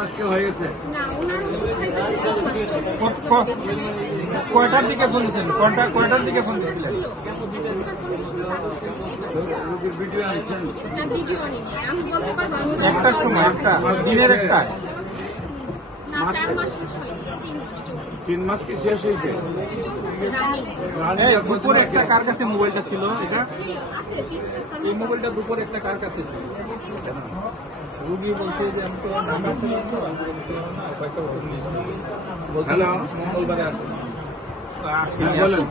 মাস কি হয়ে গেছে? কয়টার দিকে ফোন দিয়েছেন? কয়টা কয়টার দিকে ফোন দিয়েছিলেন রোগীর ভিডিও আনছেন। না ভিডিও নেই আমি বলতে পারব আমি একটার সময় একটা দিনের একটা না চার মাস শেষ হয় তিন মাস কি শেষ হয়েছে? দুপুরে একটা কার কাছে মোবাইলটা ছিল এটা? এই মোবাইলটা দুপুর একটা কার কাছে ছিল? রুগী বলছে যে আমি তো হ্যালো। মঙ্গলবারে আসব। আজকে হ্যাঁ, বলেন।